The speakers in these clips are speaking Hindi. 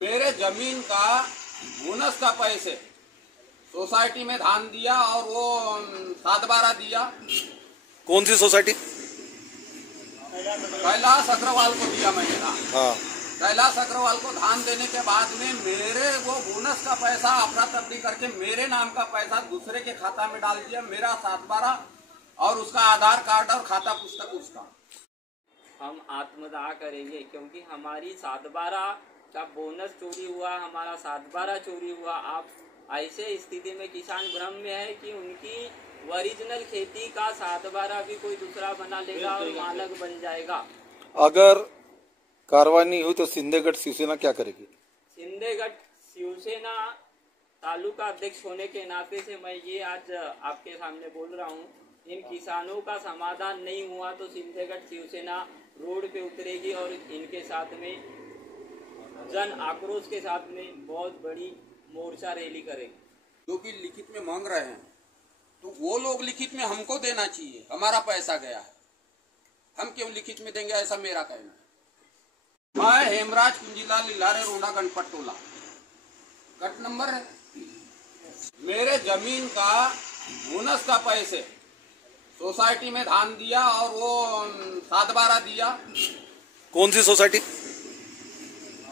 मेरे जमीन का बोनस का पैसे सोसाइटी में धान दिया और वो 7/12 दिया। कौन सी सोसाइटी? कैलाश अग्रवाल को दिया मैंने धान। हाँ। कैलाश अग्रवाल को धान देने के बाद में मेरे वो बोनस का पैसा अफरा तफरी करके मेरे नाम का पैसा दूसरे के खाता में डाल दिया। मेरा 7/12 और उसका आधार कार्ड और खाता पुस्तक उसका। हम आत्मदाह करेंगे क्योंकि हमारी 7/12 का बोनस चोरी हुआ, हमारा 7/12 चोरी हुआ। आप ऐसे स्थिति में किसान भ्रम में है कि उनकी ओरिजिनल खेती का 7/12 भी कोई दूसरा बना लेगा और मालक बन जाएगा। अगर कार्रवाई नहीं हुई तो सिंधेगढ़ शिवसेना क्या करेगी? सिंधेगढ़ शिवसेना तालुका अध्यक्ष होने के नाते से मैं ये आज आपके सामने बोल रहा हूँ, इन किसानों का समाधान नहीं हुआ तो सिंधेगढ़ शिवसेना रोड पे उतरेगी और इनके साथ में जन आक्रोश के साथ में बहुत बड़ी मोर्चा रैली करेगी। जो भी लिखित में मांग रहे हैं तो वो लोग लिखित में हमको देना चाहिए। हमारा पैसा गया है, हम क्यों लिखित में देंगे, ऐसा मेरा कहना है। मैं हेमराज कुंजीलाल लिलारे रोडा गणपत टोला कट नंबर है। मेरे जमीन का बोनस का पैसे सोसाइटी में धान दिया और वो 7/12 दिया। कौन सी सोसाइटी?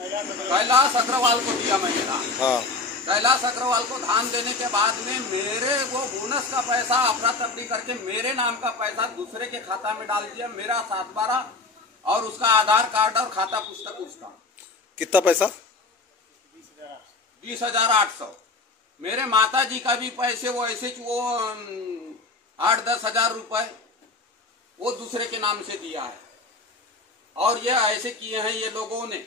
कैलाश अग्रवाल को दिया मैंने धान। हाँ। कैलाश अग्रवाल को धान देने के बाद में मेरे वो बोनस का पैसा अफरा तफरी करके मेरे नाम का पैसा दूसरे के खाता में डाल दिया। मेरा 7/12 और उसका आधार कार्ड और खाता पुस्तक उसका। कितना पैसा? 20,800। मेरे माता जी का भी पैसे वो ऐसे वो 8-10 हजार रुपए वो दूसरे के नाम से दिया है। और ये ऐसे किए हैं ये लोगों ने।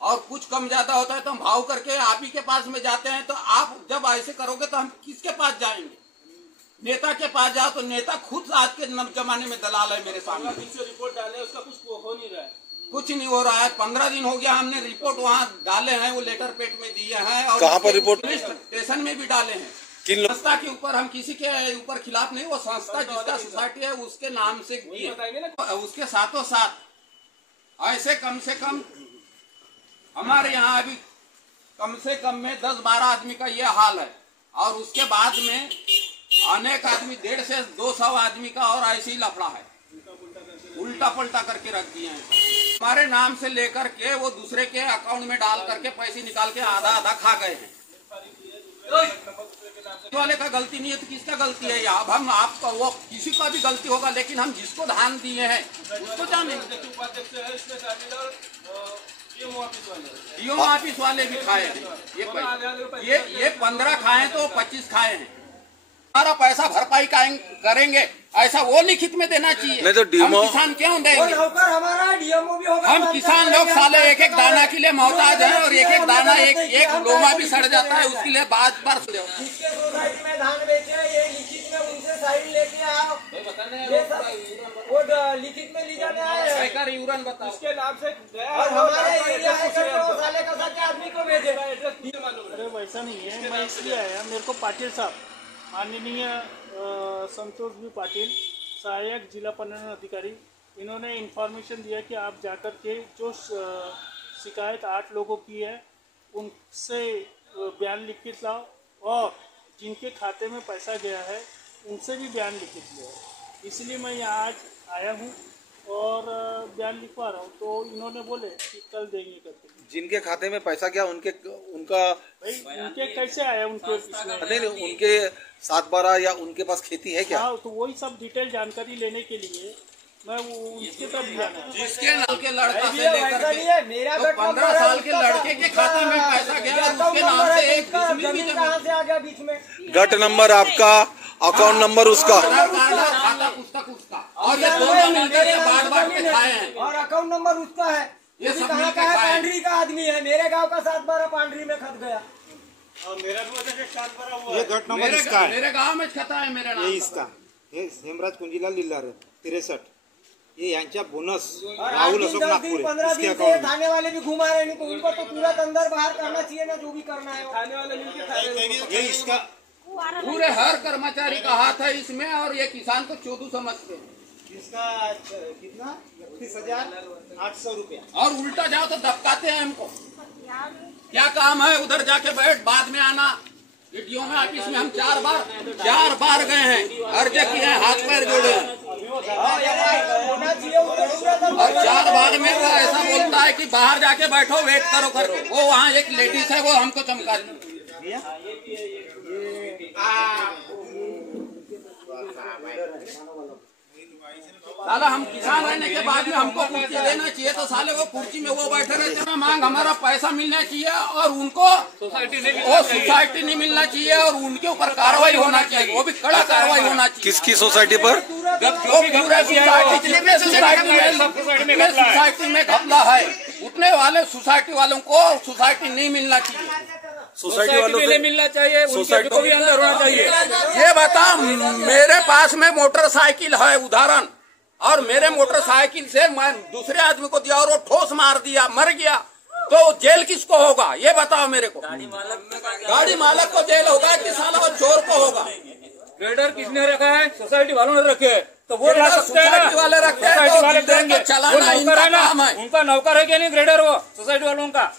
और कुछ कम ज्यादा होता है तो हम भाव करके आप ही के पास में जाते हैं। तो आप जब ऐसे करोगे तो हम किसके पास जाएंगे? नेता के पास जाओ तो नेता खुद आज के जमाने में दलाल है। मेरे सामने रिपोर्ट डाले, उसका कुछ हो नहीं रहा है। कुछ नहीं हो रहा है। 15 दिन हो गया, हमने रिपोर्ट वहाँ डाले हैं, वो लेटर पेट में दिए हैं। और कहाँ पर रिपोर्ट? पुलिस स्टेशन में भी डाले हैं। किन संस्था के ऊपर हम किसी के ऊपर खिलाफ नहीं, वो संस्था जिसका सोसाइटी है उसके नाम से दिए। उसके साथों साथ ऐसे कम से कम हमारे यहाँ अभी कम से कम में 10-12 आदमी का ये हाल है। और उसके बाद में अनेक आदमी 150 से 200 आदमी का और ऐसे ही लफड़ा है, उल्टा पलटा करके रख दिए हैं। हमारे नाम से लेकर के वो दूसरे के अकाउंट में डाल करके पैसे निकाल के आधा आधा खा गए हैं। वाले का गलती नहीं है तो किसका गलती है? अब हम आपका वो किसी का भी गलती होगा, लेकिन हम जिसको धान दिए हैं उसको जानेंगे। डीओ ऑफिस वाले भी खाए हैं। ये 15 खाए तो 25 खाए हैं। हमारा पैसा भरपाई करेंगे, ऐसा वो लिखित में देना चाहिए। नहीं तो डीएमओ किसान क्यों देंगे? हमारा डीएमओ भी होगा। हम किसान लोग साले एक एक दाना के लिए मोहताज हैं और एक एक दाना एक लोमा भी सड़ जाता है, उसके लिए बार जिसके सोसाइटी में धान बेचे ये लिखित में उनसे साइन लेके आओ। वो लिखित में ली जाने आए यूरन बताओ उसके नाम से और हमारे एरिया है वो साले का साथ आदमी को भेजे। अरे वैसा नहीं है, मैं इसलिए आया, मेरे को पाटिल साहब माननीय संतोष भी पाटिल सहायक जिला पन्ना अधिकारी, इन्होंने इन्फॉर्मेशन दिया कि आप जाकर के जो शिकायत 8 लोगों की है उनसे बयान लिखित लाओ और जिनके खाते में पैसा गया है उनसे भी बयान लिखित लो। इसलिए मैं यहाँ आज आया हूँ और बयान लिखवा रहा हूँ। तो इन्होंने बोले कि कल देंगे करके। जिनके खाते में पैसा गया उनका भाई उनके कैसे आया? उनके नहीं, उनके 7/12 या उनके पास खेती है क्या? हाँ, तो वही सब डिटेल जानकारी लेने के लिए मैं उसके तरफ जाना। जिसके नाम के लड़का से लेकर के 15 साल के लड़के के खाते में पैसा गया उसके नाम से एक कहाँ से आ गया बीच में? गट नंबर आपका, अकाउंट नंबर उसका, खाता पुस्तक उसका, और ये दोनों मिलकर बांट के खाए हैं। और अकाउंट नंबर उसका है। ये कहाँ का है? पांडरी का आदमी है। मेरे गांव का 7/12 पांडरी में खत गया। और मेरा भी 7/12 हुआ। ये गट नंबर इसका है। मेरे गांव में खाता है मेरे नाम। ये इसका हेमराज कुंजीलाल लिल्लारे 63 ये यांच्या बोनस राहुल अशोक नागपुरे 15 दिन से थाने वाले भी घुमा रहे हैं, तो उनको तो तुरंत अंदर बाहर करना चाहिए ना, जो भी करना है थाने वाले मिलकर खाएंगे। ये इसका पूरे हर कर्मचारी का हाथ है इसमें और ये किसान को चोदू समझते हैं। इसका कितना 31,800 रुपया। और उल्टा जाओ तो दबकाते हैं हमको। क्या काम है? उधर जाके बैठ, बाद में आना। वीडियो में ऑफिस में हम 4 बार गए हैं, अर्ज किए हैं, हाथ पैर जोड़े हैं, और 4 बार में वो ऐसा बोलता है कि बाहर जाके बैठो, वेट करो करके। वो वहाँ एक लेडीज है, वो हमको चमका दी। साला हम किसान रहने के बाद में हमको कुर्सी देना चाहिए, तो साले वो कुर्सी में वो बैठे रहते हैं। मांग हमारा पैसा मिलना चाहिए और उनको सोसाइटी नहीं मिलना चाहिए, और उनके ऊपर कार्रवाई होना चाहिए, वो भी कड़ा कार्रवाई होना चाहिए। किसकी सोसाइटी पर? सोसाइटी में घपला है, उतने वाले सोसाइटी वालों को सोसाइटी नहीं मिलना चाहिए, सोसाइटी वालों को मिलना चाहिए, सोसाइटी को भी अंदर होना चाहिए। ये बता, मेरे पास में मोटरसाइकिल है उदाहरण, और मेरे मोटरसाइकिल से मैं दूसरे आदमी को दिया और वो ठोस मार दिया, मर गया, तो जेल किसको होगा? ये बताओ मेरे को। गाड़ी मालक को जेल होगा कि साला वो चोर को होगा? ग्रेडर किसने रखा है? सोसाइटी वालों ने रखे, तो वो सोसाइटी वाले रखे हैं, सोसाइटी वाले देंगे। चलाना इनका काम है। उनका नौकर है क्या नहीं ग्रेडर? वो सोसाइटी वालों का,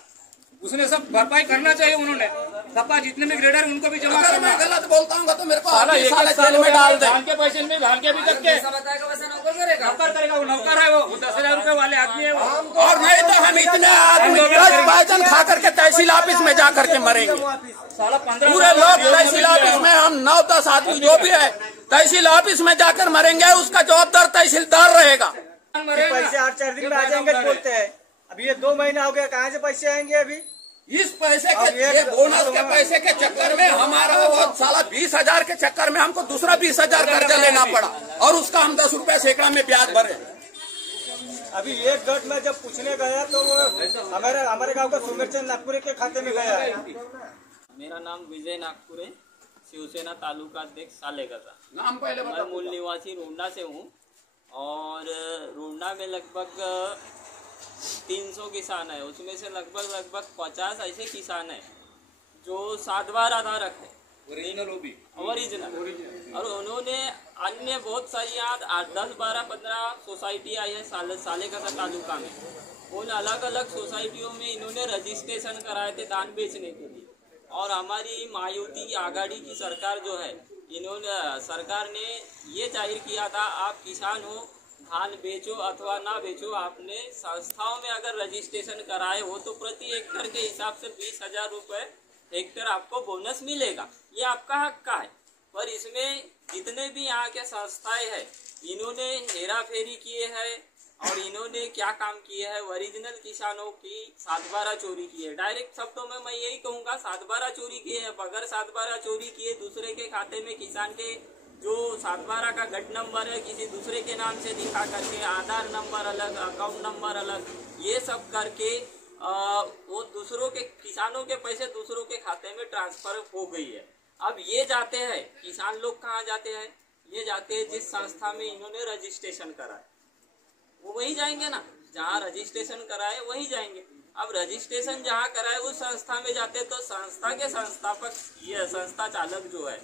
उसने सब भरपाई करना चाहिए। उन्होंने सबका जितने भी ग्रेडर उनको भी जमा अगर मैं गलत बोलता हूँ तो मेरे को साला जेल में डाल दे। धान के पैसे में धान के भी तक के नौकर करेगा, वो नौकर है, वो 10,000 रुपए वाले आदमी है वो। और नहीं तो हम इतने आदमी 10 बाजन खा करके तहसील ऑफिस में जा करके मरेंगे। साला 15 पूरे लोग तहसील ऑफिस में, हम 9-10 आदमी जो भी है तहसील ऑफिस में जाकर मरेंगे, उसका जवाबदार तहसीलदार रहेगा। पैसे 8-4 दिन में आ जाएंगे बोलते हैं। अभी ये 2 महीना हो गया, कहाँ से पैसे आएंगे? अभी इस पैसे के, ये बोनस के पैसे के चक्कर में हमारा वो साला 20,000 के चक्कर में हमको दूसरा 20,000 कर्जा लेना पड़ा, और उसका हम 10 रुपए सैकड़ा में ब्याज भरे। अभी एक गट में जब पूछने गया तो वो हमारे गांव का सुमेरचंद नागपुरे के खाते में गया है। मेरा नाम विजय नागपुरे, शिवसेना तालुका अध्यक्ष सालेगसा। नाम पहले मैं बताओ। मूल निवासी रोंडा से हूँ, और रोंडा में लगभग 300 किसान है, उसमें से लगभग 50 ऐसे किसान है जो 7/12 धारक है, ओरिजिनल, और उन्होंने अन्य बहुत सारी यहाँ 8, 10, 12, 15 सोसाइटी आई है सालेगसा तालुका में। उन अलग अलग सोसाइटियों में इन्होंने रजिस्ट्रेशन कराए थे धान बेचने के लिए, और हमारी महायुति आघाड़ी की सरकार जो है, सरकार ने ये जाहिर किया था, आप किसान हो, धान बेचो अथवा ना बेचो, आपने संस्थाओं में अगर रजिस्ट्रेशन कराए हो तो प्रति हेक्टर के हिसाब से 20,000 रुपये हेक्टर आपको बोनस मिलेगा। ये आपका हक का है। पर इसमें जितने भी यहाँ के संस्थाएं हैं, इन्होंने हेरा फेरी किए हैं, और इन्होंने क्या काम किए हैं, ओरिजिनल किसानों की 7/12 चोरी की है। डायरेक्ट शब्दों में मैं यही कहूँगा, 7/12 चोरी किए हैं। अगर 7/12 चोरी किए, दूसरे के खाते में किसान के जो 7/12 का गट नंबर है किसी दूसरे के नाम से दिखा करके, आधार नंबर अलग, अकाउंट नंबर अलग, ये सब करके वो दूसरों के, किसानों के पैसे दूसरों के खाते में ट्रांसफर हो गई है। अब ये जाते हैं किसान लोग, कहाँ जाते हैं? ये जाते हैं जिस संस्था में इन्होंने रजिस्ट्रेशन कराए, वो वही जाएंगे ना, जहाँ रजिस्ट्रेशन कराए वही जाएंगे। अब रजिस्ट्रेशन जहाँ कराए उस संस्था में जाते, तो संस्था के संस्थापक, ये संस्था चालक जो है,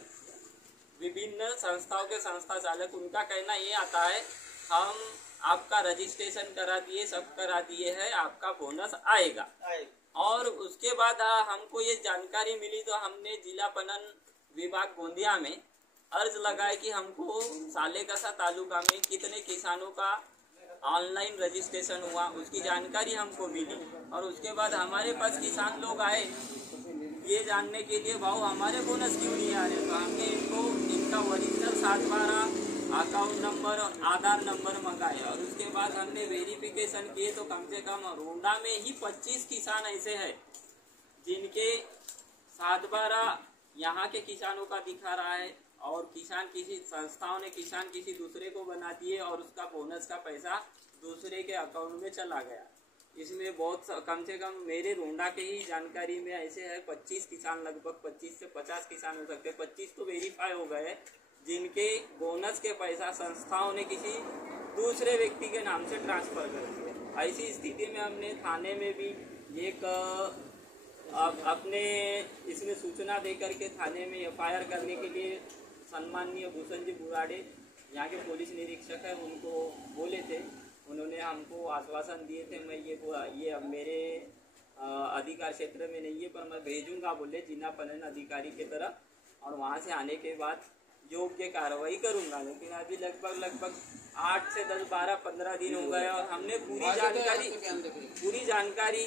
विभिन्न संस्थाओं के संस्था चालक, उनका कहना ये आता है, हम आपका रजिस्ट्रेशन करा दिए, सब करा दिए है, आपका बोनस आएगा। और उसके बाद हमको ये जानकारी मिली, तो हमने जिला पणन विभाग गोंदिया में अर्ज लगाए कि हमको सालेगसा तालुका में कितने किसानों का ऑनलाइन रजिस्ट्रेशन हुआ, उसकी जानकारी हमको मिली। और उसके बाद हमारे पास किसान लोग आए ये जानने के लिए, भाव हमारे बोनस क्यों नहीं आ रहे, तो हमने इनका ओरिजिनल 7/12 अकाउंट नंबर, आधार नंबर मंगाए, और उसके बाद हमने वेरिफिकेशन किए, तो कम से कम रोंडा में ही 25 किसान ऐसे हैं जिनके 7/12 यहाँ के किसानों का दिखा रहा है, और किसान किसी संस्थाओं ने किसान किसी दूसरे को बना दिए, और उसका बोनस का पैसा दूसरे के अकाउंट में चला गया। इसमें बहुत कम से कम मेरे रोंडा के ही जानकारी में ऐसे है 25 किसान, लगभग 25 से 50 किसान हो सकते हैं, 25 तो वेरीफाई हो गए जिनके बोनस के पैसा संस्थाओं ने किसी दूसरे व्यक्ति के नाम से ट्रांसफर कर दिया। ऐसी स्थिति में हमने थाने में भी एक अपने इसमें सूचना दे करके थाने में FIR करने के लिए सम्माननीय भूषण जी बुराड़े, यहाँ के पुलिस निरीक्षक है, उनको बोले थे। उन्होंने हमको आश्वासन दिए थे, मैं ये अब मेरे अधिकार क्षेत्र में नहीं है, पर मैं भेजूंगा बोले जिला पणन अधिकारी की तरफ और वहाँ से आने के बाद योग्य कार्रवाई करूंगा। लेकिन अभी लगभग 8 से 10, 12, 15 दिन हो गए और हमने पूरी जानकारी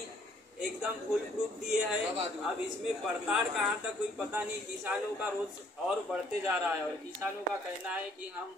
एकदम फुल प्रूफ दिए है। अब इसमें पड़ताल कहाँ तक कोई पता नहीं। किसानों का रोज और बढ़ते जा रहा है और किसानों का कहना है कि हम